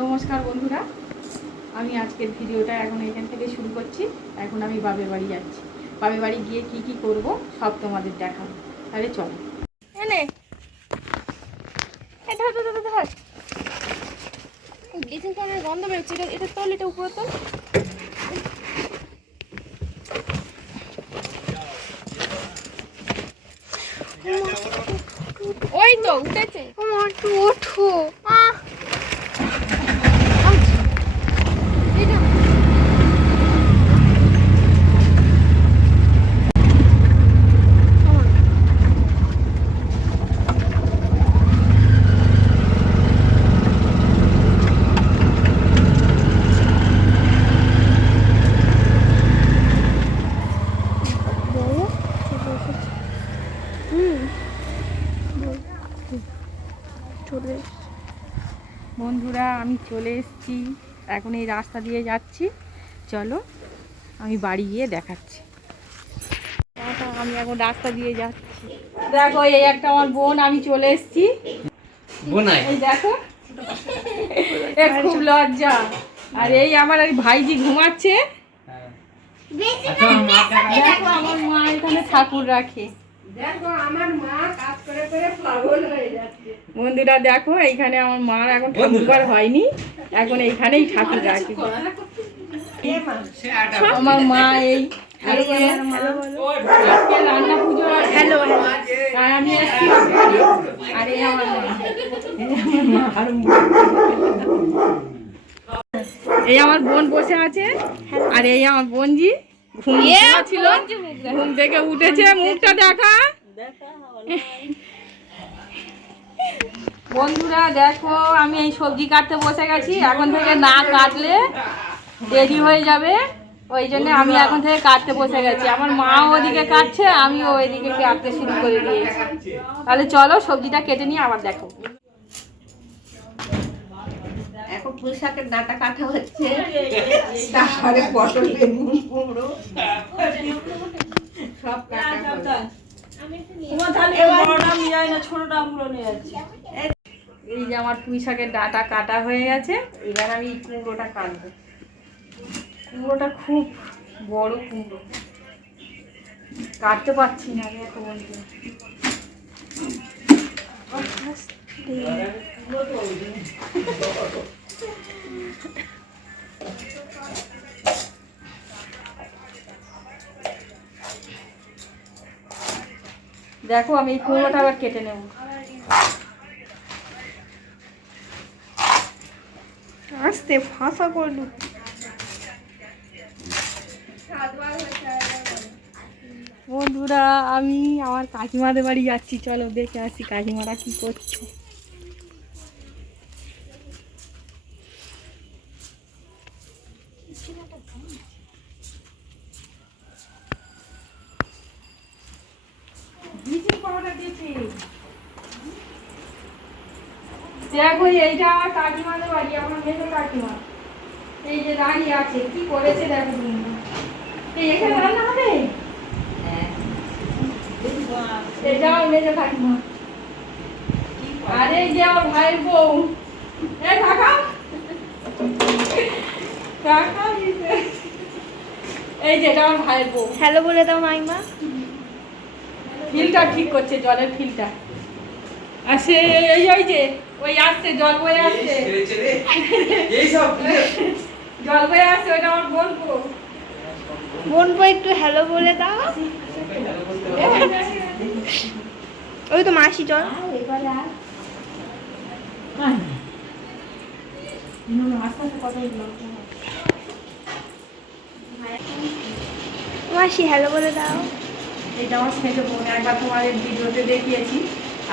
নমস্কার বন্ধুরা। আমি আজকের ভিডিওটা এখন এখান থেকে শুরু করছি। এখন আমি বাপের বাড়ি যাচ্ছি। বাপের বাড়ি গিয়ে কি কি করব সব তোমাদের দেখাবো। তাহলে চলো। এনে এ ধর ধর ধর ধর ব্লিচিং পাউডারের গন্ধ বেরোচ্ছে। এটা এটা তোল এটা উপরে তোল। ওই তো উঠেছে। ওঠো আহ বলো হুম চলে এসছি। বন্ধুরা আমি চলে এসেছি। এখন এই রাস্তা দিয়ে যাচ্ছি। চলো আমি বাড়ি গিয়ে দেখাচ্ছি। আমি এখন রাস্তা দিয়ে যাচ্ছি। দেখো এই একটা আমার বোন আমি চলে এসেছি। বোনাই এই দেখো খুব লজ্জা। আর এই আমার এই ভাইজি ঘুমাচ্ছে। দেখা দেখো আমার মা এখানে ঠাকুর রাখে। বন্ধুরা দেখো এইখানে আমার মার এখন ঠাকুরবার হয়নি। এখন এইখানেই ঠাকুর রাখে। আমার মা এই রান্না পুজো হ্যালো আর আমি আমার মা। এই আমার বোন বসে আছে। আর এই আমার বোনজি। ঘুম ছিল? ঘুম থেকে উঠেছে মুখটা দেখা। বন্ধুরা দেখো আমি এই সবজি কাটতে বসে গেছি। এখন থেকে না কাটলে দেরি হয়ে যাবে। ওই জন্য আমি এখন থেকে কাটতে বসে গেছি। আমার মা ওদিকে কাটছে আমি ওইদিকে কাটতে শুরু করে দিয়েছি। তাহলে চলো সবজিটা কেটে নিয়ে আবার দেখো। এখন পুঁই শাকের ডাঁটা কাটা হচ্ছে তারপরে পটল বেগুন কুমড়ো সব কাটা। এই যে আমার পুঁই শাকের ডাটা কাটা হয়ে গেছে এবার আমি কুমড়োটা কাটবো কুমড়োটা খুব বড় কুমড়ো কাটতে পারছি না রে এত বলতে দেখো আমি এই কুমড়োটা আবার কেটে নেব। আস্তে ফাঁসা করলু। বন্ধুরা আমি আমার কাকিমাদের বাড়ি যাচ্ছি। চলো দেখে আসি কাকিমারা কি করছে। দেখো, এইটা আমার কাকিমাদের বাড়ি, আমার মেয়ে কাকিমা। এই যে দাঁড়িয়ে আছে, কি করেছে দেখো তুমি। এই, এখানে রান্না হবে? এই যে মেয়ে কাকিমা। আরে যে আমার ভাইয়ের বউ। এ কাকা। এই যে এটা আমার ভাইয়ের বউ। হ্যালো বলে দাও মাইমা। ফিল্টার ঠিক করছে জলের ফিল্টার আর সে এই ওই যে ওই আসছে জল বয়ে আসছে। জল বয়ে আসছে ওইটা আমার বোন বউ। বোন বই একটু হ্যালো বলে দাও। ওই তো মাসি চল মাসি হ্যালো বলে দাও। এটা আমার সেজে বোন একবার তোমাদের ভিডিওতে দেখিয়েছি।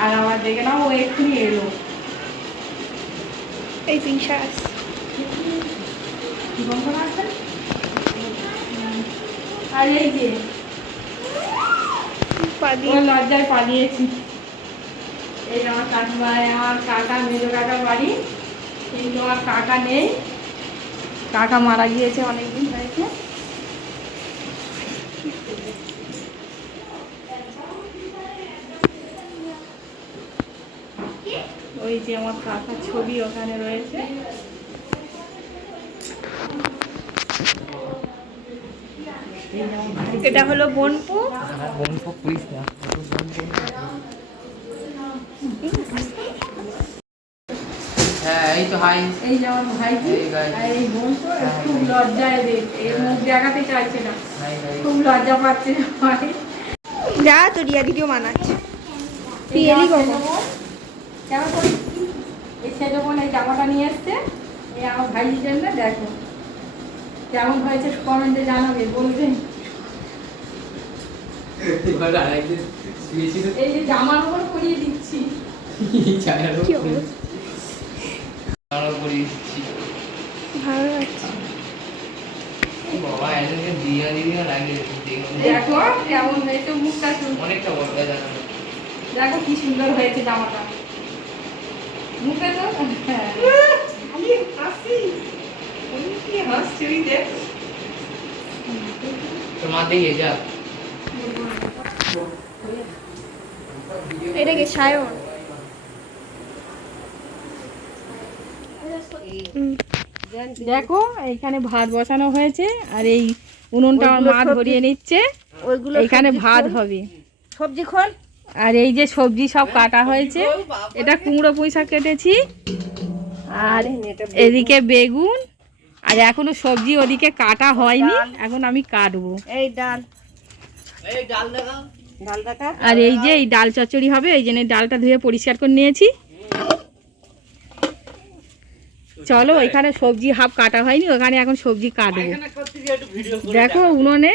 আর আমার দেখে নাও ও এক্ষুনি এলো। এই বিশ্বাস আর এই যে লজ্জায় পালিয়েছি। এই আমার কাকিমা আমার কাকা মেজো কাকার বাড়ি। কিন্তু আমার কাকা নেই। কাকা মারা গিয়েছে অনেকদিন। ওই যে আমার কাকার ছবি ওখানে রয়েছে। এটা হলো বনপু। বনপু পুলিশ না হ্যাঁ এই তো হাই। এই যে আমার এই হ্যাঁ, খুব লজ্জায় এর হ্যাঁ। মুখ দেখাতে চাইছে না। খুব লজ্জা পাচ্ছে না ভাই। যা তো রিয়া দিদিও মানাচ্ছে পিয়েলি কেমন করি? এই সেজো বোন এই জামাটা নিয়ে এসছে এই আমার ভাইয়ের জন্য দেখো কেমন হয়েছে কমেন্টে জানাবে বলবে। এবার আরেকদিন শুয়েছিল। এই যে জামার উপর পরিয়ে দিচ্ছি। ছায়ার কি অবস্থা? আরও করিয়ে দিচ্ছি। ভালো লাগছে। বাবা এদেরকে দিয়া দিয়া লাগিয়ে দেখো কেমন হয়েছে মুখটা অনেকটা বড় দেখো কি সুন্দর হয়েছে জামাটা। মুখে তো? হ্যাঁ। দেখে। যা। এটা কি সায়ন? দেখো এখানে ভাত বসানো হয়েছে আর এই উনুনটা আমার মা ধরিয়ে নিচ্ছে। ওইগুলো এখানে ভাত হবে। সবজি খোল। আর এই যে সবজি সব কাটা হয়েছে। এটা কুমড়ো পুঁই শাক কেটেছি। আর এদিকে বেগুন। আর এখনও সবজি ওদিকে কাটা হয়নি। এখন আমি কাটবো। এই ডাল। ডাল আর এই যে এই ডাল চচ্চড়ি হবে এই জন্য ডালটা ধুয়ে পরিষ্কার করে নিয়েছি। চলো এখানে সবজি হাফ কাটা হয়নি ওখানে এখন সবজি কাটবো। দেখো উনুনে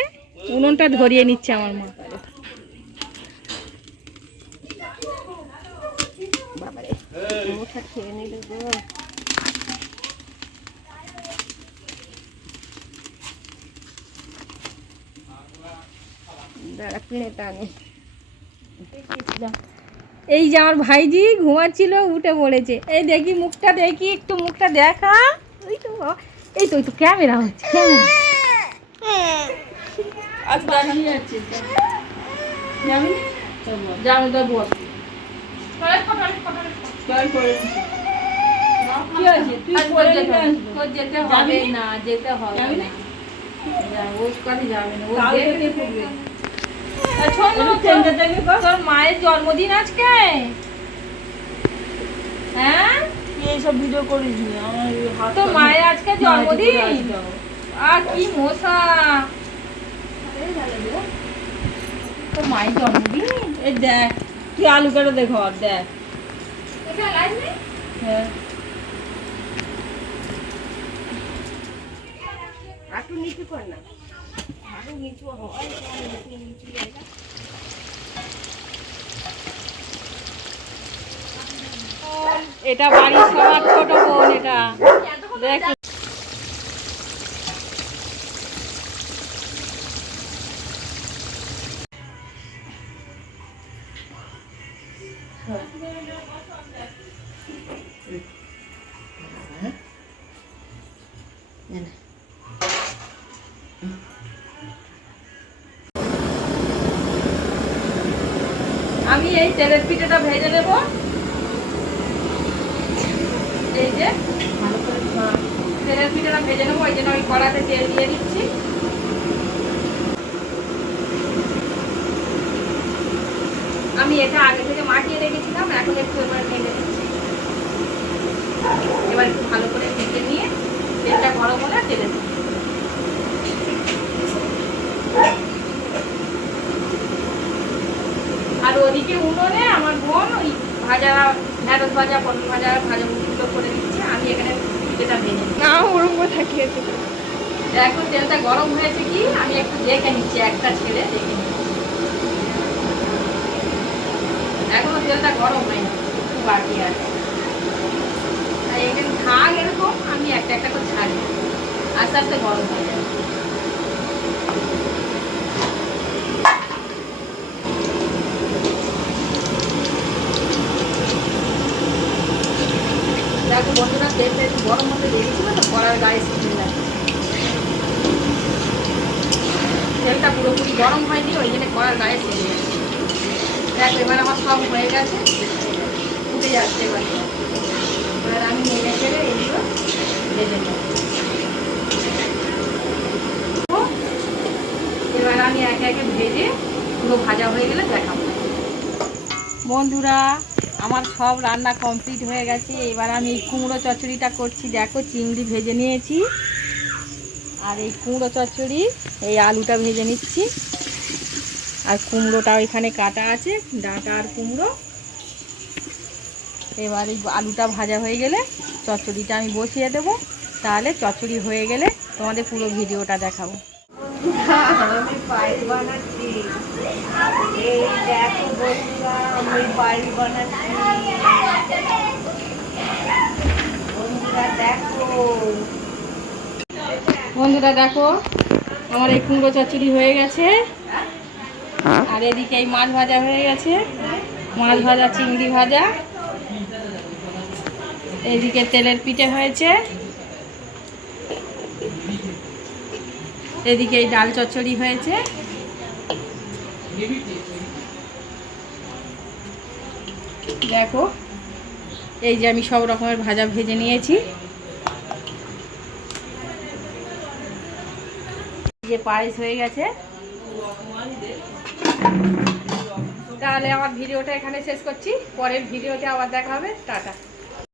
উনুনটা ধরিয়ে নিচ্ছে আমার মা। মুখটা খেয়ে নিলে গো দাঁড়া পিঁড়ে টানে। এই যে আমার ভাইজি ঘুমাচ্ছিল উঠে পড়েছে। এই দেখি মুখটা দেখি একটু মুখটা দেখা। ওই তো এই তো ওই তো ক্যামেরা হচ্ছে। ক্যামেরা যেতে হবে। না যেতে হবে মায়ের জন্মদিন আজকে? হ্যাঁ? এইসব ভিডিও করিস তোর মায়ের আজকে জন্মদিন? আর কি মশা। তোর মায়ের জন্মদিন? এই দেখ তুই আলু কেটে দেখো দেখ। একটু নিচু কর না। এটা বাড়ির সবার ছোট বোন এটা। দেখ। আমি এই তেলের পিঠাটা ভেজে নেব। এই যে তেলের পিঠাটা ভেজে নেব। ওই জন্য ওই কড়াতে তেল দিয়ে দিচ্ছি। আমি এটা আগে থেকে মাখিয়ে রেখেছিলাম, এখন একটু এবার ভেজে দিচ্ছি। এবার একটু ভালো করে ভেজে নিয়ে তেলটা গরম হলে তেলে দিচ্ছি আর ওদিকে উনুনে আমার বোন ওই ভাজা ঢেঁড়স ভাজা পটল ভাজা ভাজা মুখগুলো করে দিচ্ছে আমি এখানে পিঠেটা ভেজে না ওরকম করে থাকি একটু দেখো তেলটা গরম হয়েছে কি আমি একটু দেখে নিচ্ছি একটা ছেড়ে দেখে নিচ্ছি। এখনও তেলটা গরম হয়নি একটু বাকি আছে। আর এখানে থাক এরকম আমি একটা একটা করে ছাড়ি আস্তে আস্তে গরম হয়ে যাবে। দেখো বন্ধুরা তেলটা একটু গরম হতে দেখেছিল তো কড়ার গায়ে শিখে যায় তেলটা পুরোপুরি গরম হয়নি, ওই জন্য কড়ার গায়ে শিখে গেছে দেখ, এবার আমার সব হয়ে গেছে উঠে যাচ্ছে এবার। এবার আমি নেড়ে চেড়ে এগুলো ভেজে নেব। সাইডে ভেজে পুরো ভাজা হয়ে গেলে দেখাবো। বন্ধুরা আমার সব রান্না কমপ্লিট হয়ে গেছে। এবার আমি কুমড়ো চচ্চড়িটা করছি। দেখো, চিংড়ি ভেজে নিয়েছি। আর এই কুমড়ো চচ্চড়ি, এই আলুটা ভেজে নিচ্ছি। আর কুমড়োটাও এখানে কাটা আছে, ডাঁটা আর কুমড়ো। এবার এই আলুটা ভাজা হয়ে গেলে চচ্চড়িটা আমি বসিয়ে দেবো। তাহলে চচ্চড়ি হয়ে গেলে তোমাদের পুরো ভিডিওটা দেখাবো। আমি বানাচ্ছি। এই দেখো বন্ধুরা আমি পায়েস বানাচ্ছি। বন্ধুরা দেখো। বন্ধুরা দেখো আমার এই কুমড়ো চচ্চড়ি হয়ে গেছে। আর এদিকে এই মাছ ভাজা হয়ে গেছে। মাছ ভাজা চিংড়ি ভাজা। এদিকে তেলের পিঠে হয়েছে। এদিকে এই ডাল চচ্চড়ি হয়েছে। দেখো, এই যে আমি সব রকমের ভাজা ভেজে নিয়েছি। যে পায়েস হয়ে গেছে। তাহলে আমার ভিডিওটা এখানে শেষ করছি। পরের ভিডিওতে আবার দেখা হবে। টাটা।